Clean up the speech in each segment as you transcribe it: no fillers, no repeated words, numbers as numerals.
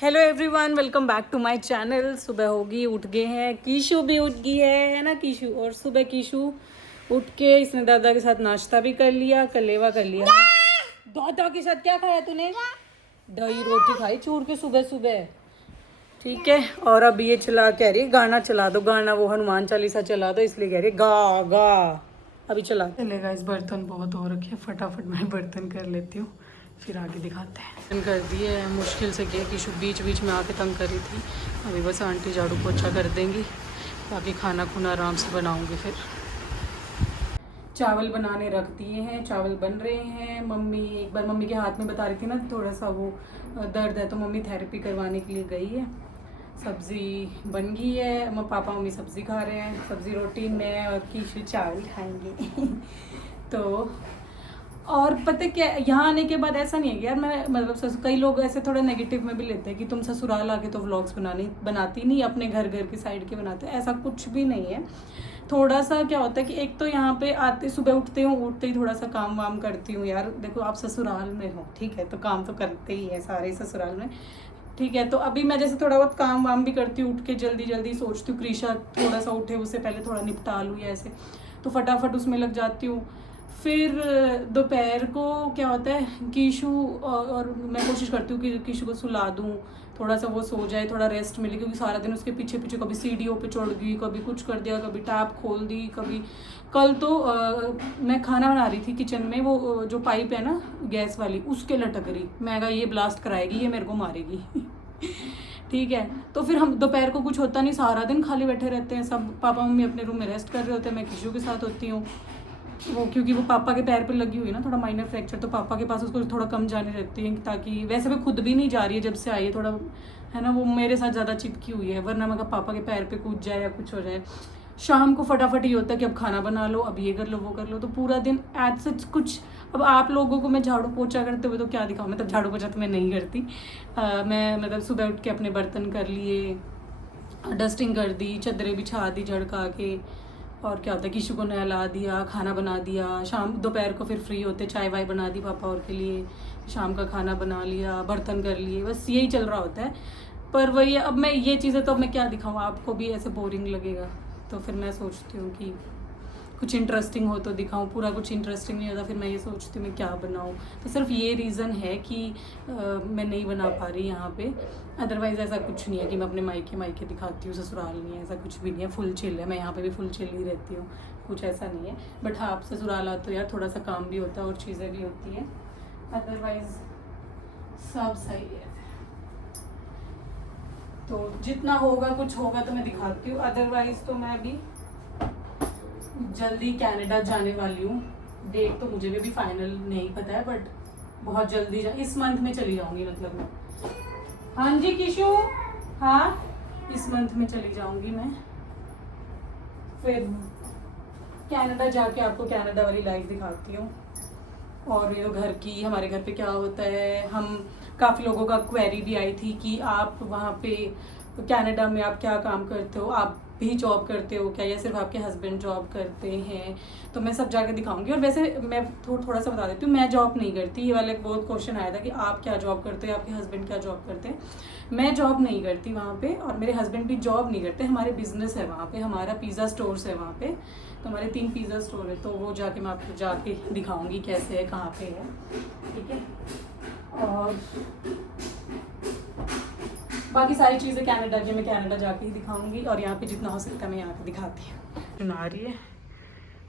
Hello everyone, welcome back to my channel. सुबह होगी, उठ गए हैं, कीशु भी उठ गई है ना कीशु। और सुबह कीशु उठ के इसने दादा के साथ नाश्ता भी कर लिया, कलेवा कर लिया। दादा के साथ क्या खाया तूने? दही रोटी खाई चूर के सुबह सुबह। ठीक है, और अब ये कह रही गाना चला दो, गाना वो हनुमान चालीसा चला दो, इसलिए कह रही गा गा। अभी चला चलेगा। इस बर्तन बहुत हो रखे, फटाफट मैं बर्तन कर लेती हूँ, फिर आगे दिखाते हैं। कर दिए मुश्किल से किया कि बीच बीच में आके तंग करी थी। अभी बस आंटी झाड़ू पोछा कर देंगी, बाकी खाना खुना आराम से बनाऊंगी। फिर चावल बनाने रख दिए हैं, चावल बन रहे हैं। मम्मी एक बार मम्मी के हाथ में बता रही थी ना थोड़ा सा वो दर्द है, तो मम्मी थेरेपी करवाने के लिए गई है। सब्ज़ी बन गई है, पापा मम्मी सब्ज़ी खा रहे हैं, सब्ज़ी रोटी। मैं और कीशु चावल खाएंगे। तो और पता क्या, यहाँ आने के बाद ऐसा नहीं है कि यार मैं मतलब कई लोग ऐसे थोड़ा नेगेटिव में भी लेते हैं कि तुम ससुराल आके तो व्लॉग्स बनाती नहीं, अपने घर की साइड के बनाते। ऐसा कुछ भी नहीं है। थोड़ा सा क्या होता है कि एक तो यहाँ पे आते सुबह उठते ही थोड़ा सा काम वाम करती हूँ। यार देखो, आप ससुराल में हो, ठीक है, तो काम तो करते ही है सारे ससुराल में, ठीक है। तो अभी मैं जैसे थोड़ा बहुत काम वाम भी करती हूँ, उठ के जल्दी जल्दी सोचती हूँ कृषा थोड़ा सा उठे उससे पहले थोड़ा निपटा लूँ, या ऐसे तो फटाफट उसमें लग जाती हूँ। फिर दोपहर को क्या होता है, कीशु और मैं कोशिश करती हूँ कि कीशु को सुला दूँ, थोड़ा सा वो सो जाए, थोड़ा रेस्ट मिले, क्योंकि सारा दिन उसके पीछे पीछे कभी सीढ़ियों पे चढ़ गई, कभी कुछ कर दिया, कभी टैप खोल दी, कभी कल तो मैं खाना बना रही थी किचन में, वो जो पाइप है ना गैस वाली, उसके लटक रही। मैं कहा ये ब्लास्ट कराएगी, ये मेरे को मारेगी। ठीक है, तो फिर हम दोपहर को कुछ होता नहीं, सारा दिन खाली बैठे रहते हैं सब। पापा मम्मी अपने रूम में रेस्ट कर रहे होते हैं, मैं कीशु के साथ होती हूँ। वो क्योंकि वो पापा के पैर पे लगी हुई है ना, थोड़ा माइनर फ्रैक्चर, तो पापा के पास उसको थोड़ा कम जाने रहती है, ताकि वैसे भी खुद भी नहीं जा रही है जब से आई है, थोड़ा है ना, वो मेरे साथ ज़्यादा चिपकी हुई है, वरना मगर पापा के पैर पे कूद जाए या कुछ हो जाए। शाम को फटाफट ये होता है कि अब खाना बना लो, अब ये कर लो, वो कर लो, तो पूरा दिन एज सच कुछ। अब आप लोगों को मैं झाड़ू पोछा करते हुए तो क्या दिखाऊँ, मतलब झाड़ू पोछा तो मैं नहीं करती। मैं मतलब सुबह उठ के अपने बर्तन कर लिए, डस्टिंग कर दी, चादरें बिछा दी झड़का के, और क्या होता है कीशु को नहला दिया, खाना बना दिया। शाम दोपहर को फिर फ्री होते, चाय वाय बना दी पापा और के लिए, शाम का खाना बना लिया, बर्तन कर लिए, बस यही चल रहा होता है। पर वही अब मैं ये चीज़ें तो अब मैं क्या दिखाऊँ, आपको भी ऐसे बोरिंग लगेगा, तो फिर मैं सोचती हूँ कि कुछ इंटरेस्टिंग हो तो दिखाऊं। पूरा कुछ इंटरेस्टिंग नहीं होता, फिर मैं ये सोचती हूँ मैं क्या बनाऊँ। तो सिर्फ ये रीज़न है कि मैं नहीं बना पा रही यहाँ पे। अदरवाइज़ ऐसा कुछ नहीं है कि मैं अपने मायके दिखाती हूँ, ससुराल नहीं है, ऐसा कुछ भी नहीं है। फुल चिल है, मैं यहाँ पे भी फुल चिल ही रहती हूँ, कुछ ऐसा नहीं है। बट हाँ, आप ससुराल आते हो यार, थोड़ा सा काम भी होता है और चीज़ें भी होती हैं, अदरवाइज़ सब सही है। तो जितना होगा, कुछ होगा तो मैं दिखाती हूँ, अदरवाइज़ तो मैं अभी जल्दी कनाडा जाने वाली हूँ। डेट तो मुझे भी फाइनल नहीं पता है, बट बहुत जल्दी इस मंथ में चली जाऊंगी, मतलब मैं। हाँ जी किशु, हाँ इस मंथ में चली जाऊंगी मैं। फिर कनाडा जाके आपको कनाडा वाली लाइफ दिखाती हूँ, और ये घर की, हमारे घर पे क्या होता है। हम काफ़ी लोगों का क्वेरी भी आई थी कि आप वहाँ पे कनाडा में आप क्या काम करते हो, आप भी जॉब करते हो क्या, या सिर्फ आपके हस्बैंड जॉब करते हैं। तो मैं सब जाके दिखाऊंगी। और वैसे मैं थोड़ा सा बता देती हूँ, मैं जॉब नहीं करती। ये वाला एक बहुत क्वेश्चन आया था कि आप क्या जॉब करते हो, आपके हस्बैंड क्या जॉब करते हैं। मैं जॉब नहीं करती वहाँ पे, और मेरे हस्बैंड भी जॉब नहीं करते। हमारे बिजनेस है वहाँ पे, हमारा पिज़्ज़ा स्टोर्स है वहाँ पे, तो हमारे 3 पिज़्ज़ा स्टोर है। तो वो जाके मैं आपको जाके दिखाऊंगी कैसे है, कहाँ पे है, ठीक है। और बाकी सारी चीज़ें कनाडा की मैं कनाडा जाके ही दिखाऊंगी, और यहाँ पे जितना हो सकता है मैं यहाँ पे दिखाती हूँ। सुना रही है,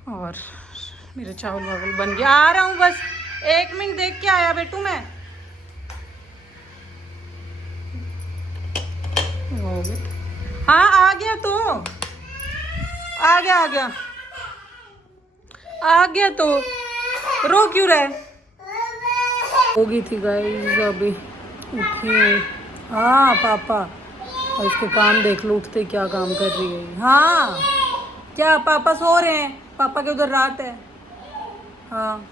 और मेरे चावल वावल बन गया। आ रहा हूँ, बस 1 मिनट देख के आया बेटू मैं। हो गया, हाँ आ गया, तो आ गया तो रो क्यों रहे। हो गई थी गाइस, अभी उठी। हाँ पापा, और इसके काम देख लो, उठते क्या काम कर रही है। हाँ क्या पापा सो रहे हैं, पापा के उधर रात है। हाँ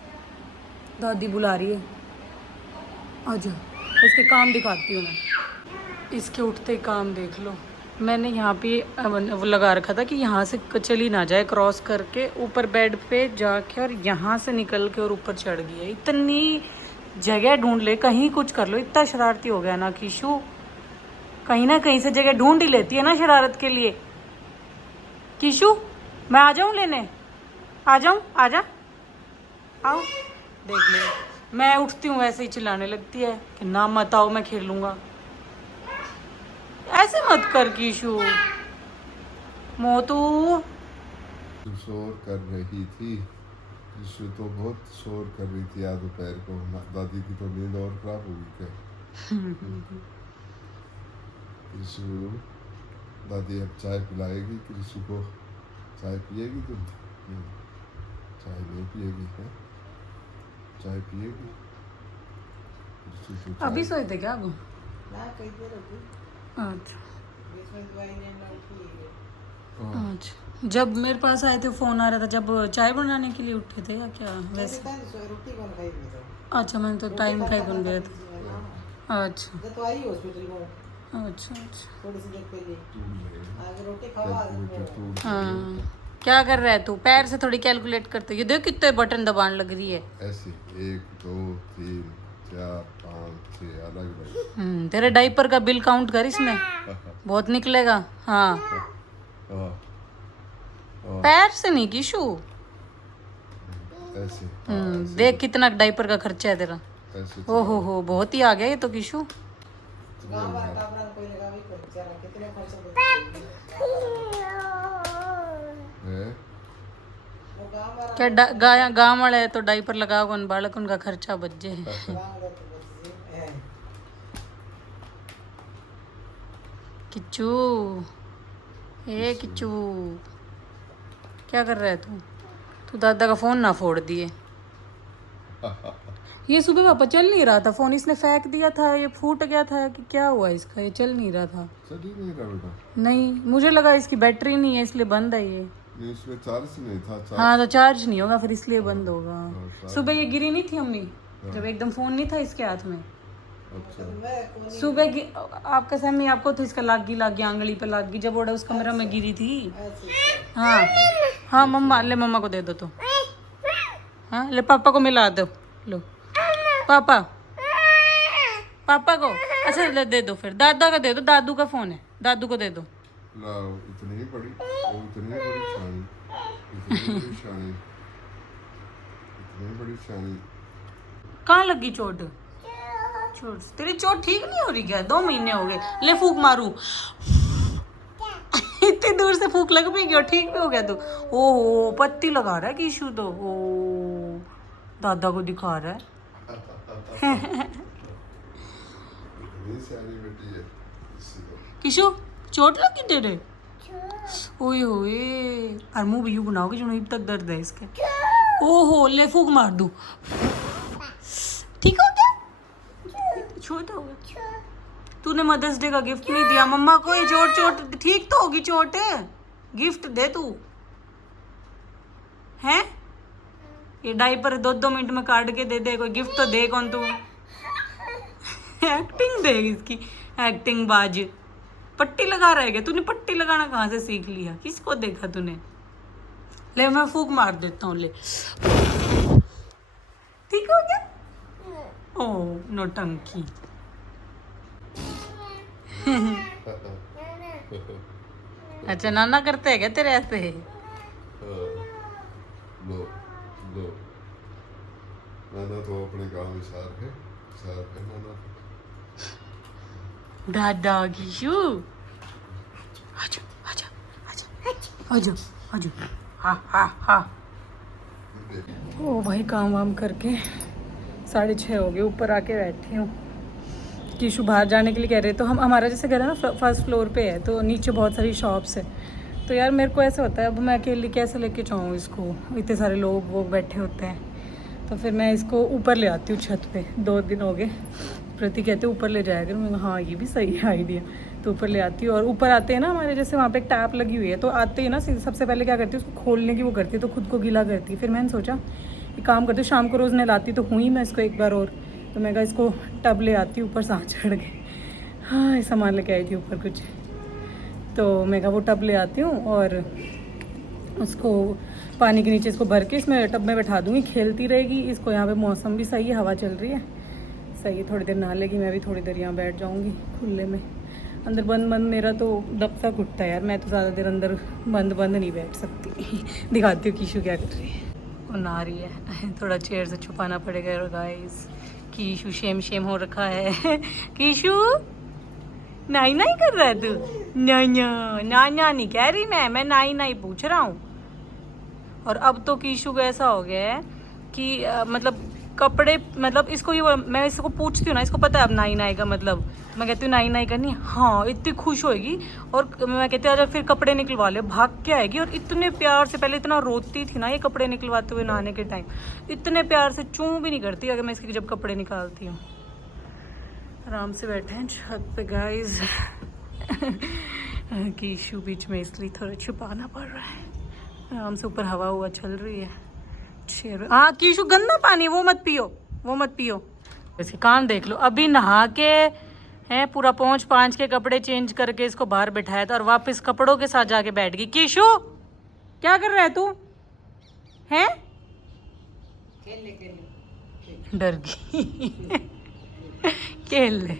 दादी बुला रही है, आजा। इसके काम दिखाती हूँ मैं, इसके उठते काम देख लो। मैंने यहाँ पे वो लगा रखा था कि यहाँ से चली ना जाए, क्रॉस करके ऊपर बेड पे जाके, और यहाँ से निकल के और ऊपर चढ़ गई है। इतनी जगह ढूंढ ले, कहीं कुछ कर लो, इतना शरारती हो गया ना कीशु। कहीं ना कहीं से जगह ढूंढ ही लेती है ना शरारत के लिए। किशु मैं आ जाऊं लेने, आ जाऊं, आजा, आओ। देख ले मैं उठती हूँ वैसे ही चिल्लाने लगती है कि ना मत आओ मैं खेलूंगा। ऐसे मत कर किशु। मोतू शोर कर रही थी, यीशु तो बहुत शोर कर रही थी आज दोपहर को। दादी की तो नींद और खराब हो गई क्या? यीशु दादी अब चाय पिलाएगी कि यीशु को? चाय पिएगी तुम? चाय नहीं पिएगी है? चाय पिएगी? यीशु तो चाय... अभी सोए थे क्या अब? अच्छा जब मेरे पास आए थे फोन आ रहा था जब चाय बनाने के लिए उठे थे या क्या वैसे? अच्छा मैंने तो टाइम का ही बन गया था। अच्छा अच्छा अच्छा। हाँ क्या कर रहा है तू? पैर से थोड़ी कैलकुलेट करते, ये देख कितने बटन दबाने लग रही है। ऐसे 1 2 3 4 5 6 अलग। तेरे डाइपर का बिल काउंट कर इसमें, बहुत निकलेगा। हाँ पैर से नहीं किशु, ऐसे। देख कितना डाइपर का खर्चा है तेरा। ओ हो बहुत ही आ गया ये तो किशु। क्या गाँव वाले तो डाइपर लगाओ कौन बालक, उनका खर्चा बच जाए। किच्चू ए किच्चू क्या कर रहा है तू? तू दादा का फोन ना फोड़ दिए। ये सुबह पापा चल नहीं रहा था फोन, इसने फेंक दिया था, ये फूट गया था कि क्या हुआ इसका? ये चल नहीं रहा था। चल ही नहीं रहा बेटा। नहीं मुझे लगा इसकी बैटरी नहीं है इसलिए बंद है ये। नहीं इसमें चार्ज नहीं था। चार्ज... हाँ तो चार्ज नहीं होगा फिर इसलिए बंद होगा। सुबह ये गिरी नहीं थी अम्मी जब एकदम फोन नहीं था इसके हाथ में। अच्छा सुबह आपका समय आपको तो इसका लाग गई आंगली पे लाग गई जब ओडा उस कमरा में गिरी थी। हाँ हाँ मम्मा ले, मम्मा को दे दो तो। हाँ ले पापा को मिला दो, लो पापा पापा को। अच्छा ले दे दो फिर, दादा का दे दो, दादू का फोन है, दादू को दे दो। इतनी बड़ी शानी, इतनी बड़ी शानी। कहाँ लगी चोट? चोट तेरी चोट ठीक नहीं हो रही क्या? 2 महीने हो गए। ले फूक मारू। इतनी दूर से फूक लग भी गया, ठीक भी हो गया तू? ओहो पत्ती लगा रहा है किशु तो। ओ दादा को दिखा रहा है। किशु चोट लगी तेरे? ओए होए और मुंह भी यूं बनाओगे जो अब तक दर्द है इसके। ओहो ले फूक मार दूं। ठीक हो गया? छोटा हो गया। तूने मदर्स डे का गिफ्ट नहीं दिया मम्मा को। ये चोट ठीक तो होगी, चोट है, गिफ्ट दे तू। हैं ये डाइपर 2-2 मिनट में काट के दे दे, कोई गिफ्ट तो दे कौन तू। एक्टिंग दे इसकी, एक्टिंग बाज। पट्टी लगा रहा है क्या? तूने पट्टी लगाना कहाँ से सीख लिया? किसको देखा तूने? ले मैं फूक मार देता हूँ, ले। ठीक हो गया? ओ नौटंकी। अच्छा नाना करते हैं क्या तेरे ऐसे? लो नाना तो अपने गांव में सार है नाना। दादा किशु आजा आजा आजा आजा आजा। हाँ हाँ हाँ। ओ भाई काम वाम करके 6:30 हो गए, ऊपर आके बैठी हूँ। किशु बाहर जाने के लिए कह रहे, तो हमारा जैसे घर है ना फर्स्ट फ्लोर पे है, तो नीचे बहुत सारी शॉप्स है। तो यार मेरे को ऐसा होता है अब मैं अकेले कैसे लेके जाऊँ इसको, इतने सारे लोग वो बैठे होते हैं। तो फिर मैं इसको ऊपर ले आती हूँ छत पे। 2 दिन हो गए प्रति कहते ऊपर ले जाया करूँ। हाँ ये भी सही है आइडिया। तो ऊपर ले आती हूँ और ऊपर आते हैं ना हमारे जैसे वहाँ पे एक टैप लगी हुई है, तो आते ही ना सबसे पहले क्या करती है उसको खोलने की वो करती है, तो खुद को गीला करती है। फिर मैंने सोचा एक काम करती हूँ, शाम को रोज़ नहलाती तो हुई मैं इसको एक बार और, तो मैं कहा इसको टब ले आती हूँ ऊपर, सांस चढ़ गए। हाँ सामान लेके आई थी ऊपर कुछ, तो मैं कहा वो टब ले आती हूँ और उसको पानी के नीचे इसको भर के इसमें टब में बैठा दूँगी, खेलती रहेगी। इसको यहाँ पे मौसम भी सही है, हवा चल रही है, सही है। थोड़ी देर नहा लेगी, मैं भी थोड़ी देर यहाँ बैठ जाऊँगी खुले में। अंदर बंद बंद मेरा तो दब सा घुटता है यार, मैं तो ज़्यादा देर अंदर बंद बंद नहीं बैठ सकती। दिखाती हूँ कीशु क्या कर रही है। वो नहा रही है, थोड़ा चेयर से छुपाना पड़ेगा गाइस। कीशु शेम शेम हो रखा है। कीशु नाई नाई कर रहा है तू? ना नहीं कह रही, मैं नाई नाई पूछ रहा हूँ। और अब तो कीशु को ऐसा हो गया है कि मतलब कपड़े, मतलब इसको ये, मैं इसको पूछती हूँ ना, इसको पता है अब नाई नाई का मतलब। मैं कहती हूँ नाई नाई करनी, हाँ इतनी खुश होएगी। और मैं कहती हूँ अरे फिर कपड़े निकलवा ले, भाग के आएगी। और इतने प्यार से, पहले इतना रोती थी ना ये कपड़े निकलवाते हुए नहाने के टाइम, इतने प्यार से चूं भी नहीं करती अगर मैं इसके जब कपड़े निकालती हूँ। आराम से बैठे हैं छत पे गाइस। कीशु बीच में इसलिए थोड़ा छुपाना पड़ रहा है। आराम से ऊपर हवा हुआ चल रही है। हाँ कीशु गंदा पानी वो मत पियो, वो मत पियो। इसके कान देख लो, अभी नहा के हैं पूरा पोंछ पांच के कपड़े चेंज करके इसको बाहर बिठाया था और वापस कपड़ों के साथ जाके बैठ गई। कीशु क्या कर रहा है तू? हैं डर गई। खेल ले,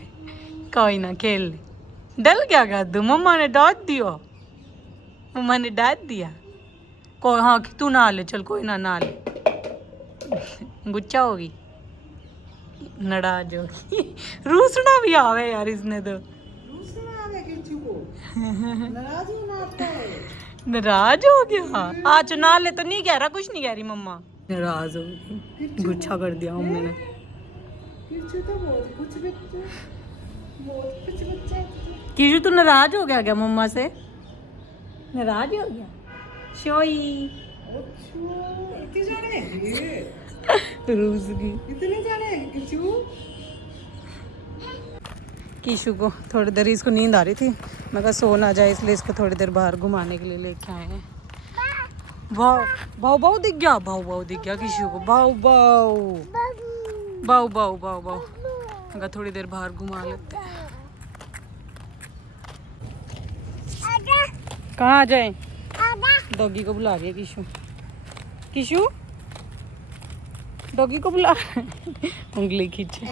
कोई ना खेल ले। डल क्या कर दू, मम्मा ने डांट दिया, मम्मा ने डांट दिया। कोई हाँ तू नहा ले, चल कोई ना ले। गुच्चा होगी, नाराज होगी। रूसना भी आवे यार इसने तो। नाराज हो गया। आज ना ले तो नहीं कह रहा, कुछ नहीं कह रही मम्मा। नाराज हो गई, गुच्छा कर दिया मम्मी ने। कीशु तू नाराज हो गया क्या मम्मा से? नाराज हो गया शोई। रूस गई। कीशु को थोड़ी देर, इसको नींद आ रही थी, मैं कहा सो ना जाए, इसलिए इसको थोड़ी देर बाहर घुमाने के लिए लेके आए हैं। भाव भाव भाव दिख गया, भाव भाव दिख गया कीशु को। भाव भाव भाव भाव भाव भाव। मैं कहा थोड़ी देर बाहर घुमा लेते हैं। कहाँ आ जाए? डॉगी को बुला रही है कीशु। कीशु डॉगी को बुला। उंगली खींचे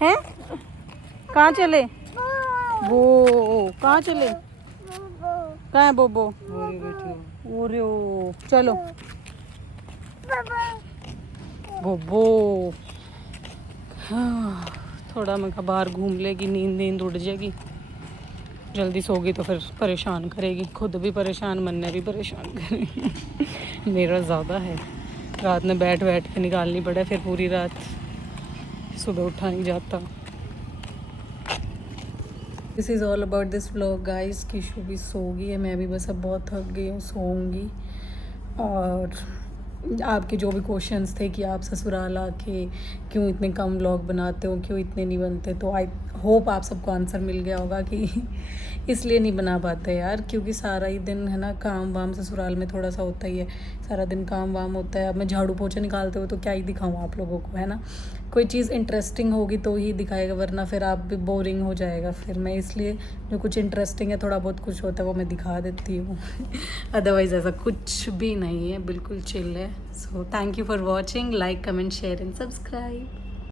हैं। कहाँ चले वो? कहाँ चले? कहाँ है बोबो? ओरे ओ चलो बोबो। हाँ, थोड़ा मैं बाहर घूम लेगी, नींद उड़ जाएगी। जल्दी सोगी तो फिर परेशान करेगी, खुद भी परेशान, मन ने भी परेशान करेगी। मेरा ज़्यादा है, रात में बैठ के निकालनी पड़े, फिर पूरी रात सुबह उठा नहीं जाता। This is all about this vlog guys. Keeshu भी सो गई है, मैं भी बस अब बहुत थक गई हूँ, सोऊंगी। और आपके जो भी क्वेश्चंस थे कि आप ससुराल आके क्यों इतने कम व्लॉग बनाते हो, क्यों इतने नहीं बनते, तो आई होप आप सबको आंसर मिल गया होगा कि इसलिए नहीं बना पाते यार, क्योंकि सारा ही दिन है ना काम वाम, ससुराल में थोड़ा सा होता ही है, सारा दिन काम वाम होता है। अब मैं झाड़ू पोछा निकालते हुए तो क्या ही दिखाऊँ आप लोगों को, है ना। कोई चीज़ इंटरेस्टिंग होगी तो ही दिखाएगा, वरना फिर आप भी बोरिंग हो जाएगा। फिर मैं इसलिए जो कुछ इंटरेस्टिंग है, थोड़ा बहुत कुछ होता है, वो मैं दिखा देती हूँ। अदरवाइज़ ऐसा कुछ भी नहीं है, बिल्कुल चिल है। So thank you for watching, like comment share and subscribe.